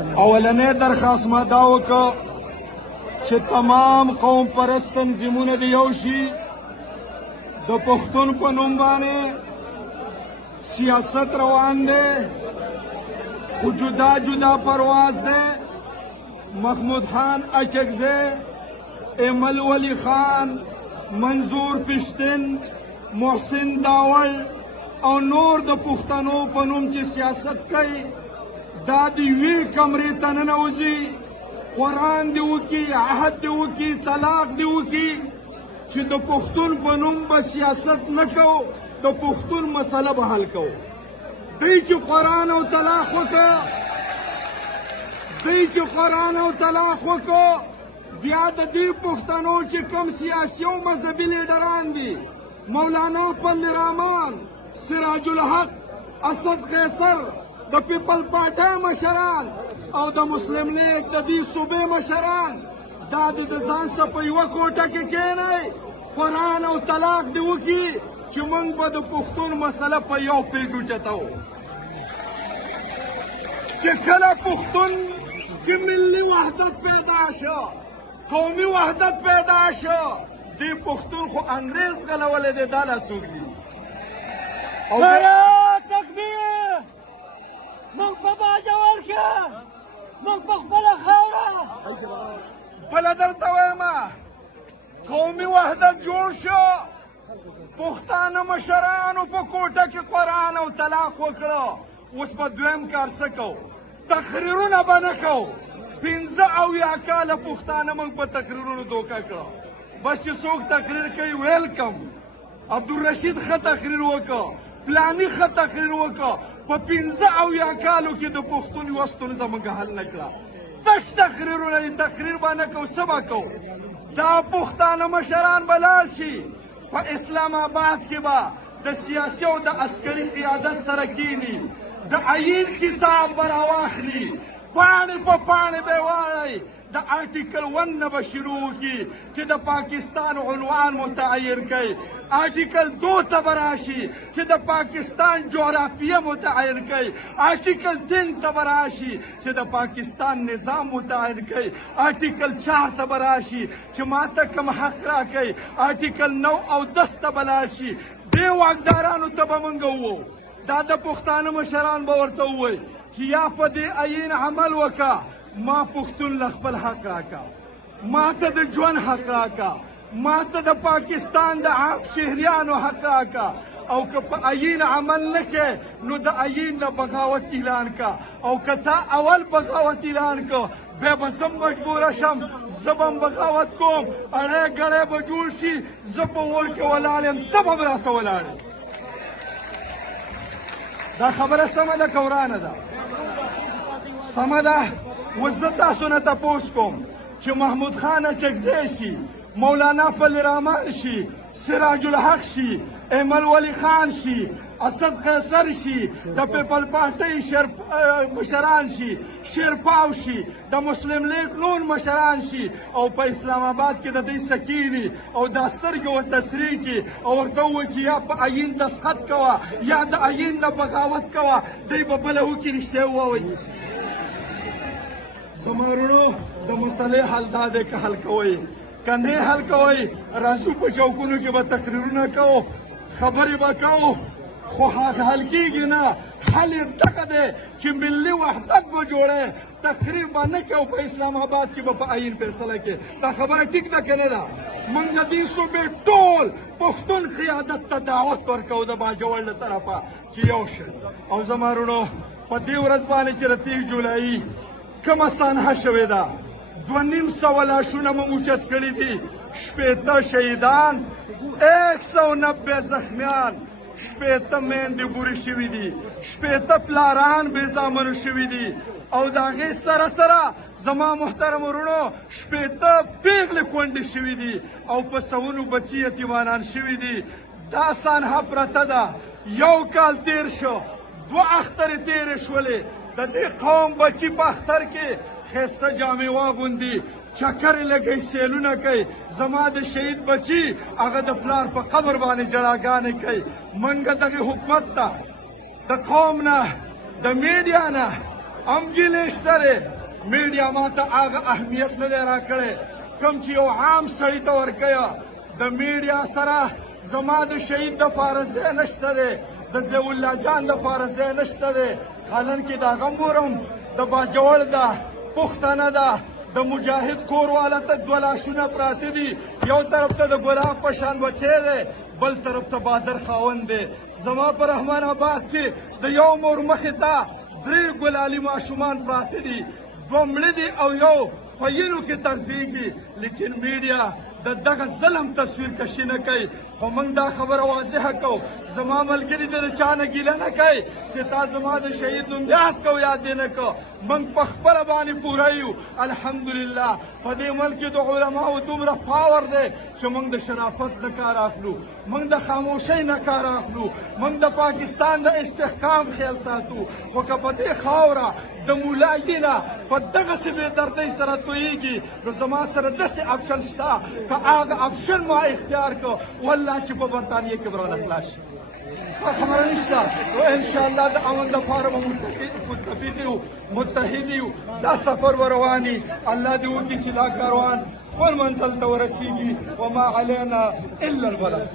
اولنې درخواست ما دا وکړ چې تمام قوم پرست تنظیمونه د یو شي د پښتون په نوم باندې سیاست روان دی خو جدا جدا پرواز دی محمود خان اچکزی ایمل ولی خان منظور پشتن محسن داول او نور د پښتنو په نوم چې سیاست کوي دا د یوې کمرې ته ننوځي قرآن دی وکړي عهد دی وکړي طلاق دی وکړي چې د پښتون په نوم به سیاست نه کوو د پښتون مسله به حل کوو دوی چې قرآن او طلاق وکړو بیا د دې پښتنو چې کم سیاسي او مذهبي لیډران دي مولانا فضل الرحمن سراج الحق اسد قیصر د پیپل پارټۍ مشران او د مسلم لیگ د دې صوبې مشران دا د ځان څخه په یوه کوټه کې کښېنئ قرآن او طلاق دې وکړي چې موږ به د پښتون مسله په یو پیج اوچتوو چې کله پښتون کې ملي وحدت پیدا شو قومي وحدت پیدا شو دې پښتون خو انګریز غلولی دی دا لا څوک دي موږ په باجوړ کې موږ په خپله خاوره بله درته وایم قومي وحدت جوړ شو پښتانه مشرانو په کوټه کې قرآن او طلاق وکړه اوس به دویم کار څه کوو تقریرونه به نه کوو 15 کاله پښتانه موږ په تقریرونو دوکه کړه بس چې څوک تقریر کوي ویلکم عبدالرشید ښه تقریر وکړه پلاني ښه تقریر وکړه په 15 کالو کې د پښتون یوه ستونزه موږ حل نه کړه تش تقریرونه دي تقریر به نه کوو څه به کوو دا پښتانه مشران به لاړ شي په اسلام آباد کې به د سیاسي او د عسکري قیادت سره کینی د عین کتاب به راواخلي پاڼې په پاڼې به یې واړئ د آرټیکل 1 نه به شروع وکړي چې د پاکستان عنوان متعین کوي آرټیکل 2 ته به راشي چې د پاکستان جغرافیه متعین کوي آرټیکل 3 ته به راشي چې د پاکستان نظام متعین کوي آرټیکل 4 ته به راشي چې ماته کوم حق راکوي آرټیکل 9 او 10 ته به لاړ شي دې واکدارانو ته به موږ ووایو دا د پښتانه مشران به ورته ووایي چې یا په دې عین عمل وکړه ما پښتون له خپل حق راکا ما ته د ژوند حق راکا ما ته د پاکستان د عام شهریانو حق راکا او که په عین عمل نه کې نو د عین نه بغاوت اعلان کا او که تا اول بغاوت اعلان کو بیا به زه مجبوره شم زه به بغاوت کوم اړی ګړی به جوړ شي زه په اور کې ولاړ یم ته به راسه ولاړ دا خبره سمه ده که ورانه ده سمه ده اوس زه تاسو نه تپوس کوم چې محمود خان اچکزی شي مولانا فضل الرحمن شي سراج الحق شي ایمل ولی خان شي اسد قیصر شي د پیپل پارټۍ مشران شي شیرپاو شي د مسلم لیگ نور مشران شي او په اسلام آباد کې د دوی سکینی او دا سترګې ورته سرې کړي او ورته ووایي چې یا په عین دسخط کوه یا د عین نه بغاوت کوه دوی به بله وکړي رښتیا ووایي زما وروڼو د مسلې حل دا دی که حل کوئ که نه حل کوئ راځو په چوکونو کې به تقریرونه کوو خبرې به کوو خو حل کېږي نه حل یې دغه دی چې ملي وحدت به جوړی تقریر به نه کوو په اسلام آباد کې به په عین فیصله کې دا خبره ټیک ده که نه ده موږ د دې صوبې ټول پښتون قیادت ته دعوت ورکوو د باجوړ له طرفه چې یو شئ او زما وروڼو په دې ورځ باندې چې د 30 جولایي کومه سانحه شوې ده 250 لاشونه مو اوچت کړي دي 80 شهیدان 190 زخمیان 80 میندې بورې شوي دي 80 پلاران بې زامنو شوي دي او د هغې سره سره زما محترم وروڼو 80 پیغلې کونډې شوي دي او په سوونو بچي یتیمانان شوي دي دا سانحه پرته ده یو کال تیر شو 2 اخترې تېرې شولې د دې قوم بچي په اختر کې ښایسته جامې واغوندي چکرې لګوي سیلونه کوي زما د شهید بچي هغه د پلار په قبر باندې جړاګانې کوي موږ دغې حکومت ته د قوم نه د میډیا نه امګیلې شته دی میډیا ما ته هغه اهمیت نه دی راکړی کوم چې یو عام سړي ته ورکوي د میډیا سره زما د شهید دپاره ځای نشته دی د ضیاء الله جان دپاره ځای نشته دی حالانکې د هغه مورم د باجوړ ده پښتنه ده د مجاهد کور والا ته دوه لاشونه پراته دي یو طرف ته د ګلاب په شان بچی دی بل طرف ته بادر خاوند دی زما په رحمان آباد کې د یو مور مخې ته 3 ګلالي ماشومان پراته دي 2 مړه دي او یو په وینو کې تړپېږي لیکن میډیا د دغه ظلم تصویر کشي نه کوي خو موږ دا خبره واضحه کوو زما ملګري د چا نه ګیله نه کوي چې تا زما د شهید نوم یاد کو یاد دې نه کو موږ په خپله باندې پوره یو الحمدلله په دې ملک کې د علماو دومره پاور دی چې موږ د شرافت نه کار اخلو موږ د خاموشۍ نه کار اخلو موږ د پاکستان د استحکام خیال ساتو خو که په دې خاوره د مولایي نه په دغسې بېدردۍ سره تویېږي نو زما سره داسې اپشن شته که هغه اپشن ما اختیار کو والله چې په برطانیه کې به رانه خلاص شي خبره نشته نو انشاءالله د امن دپاره به متفق یو متحد یو دا سفر به روان وي الله دې وکړي چې دا کاروان خپل منزل ته ورسېږي وما علینا الا البلاغ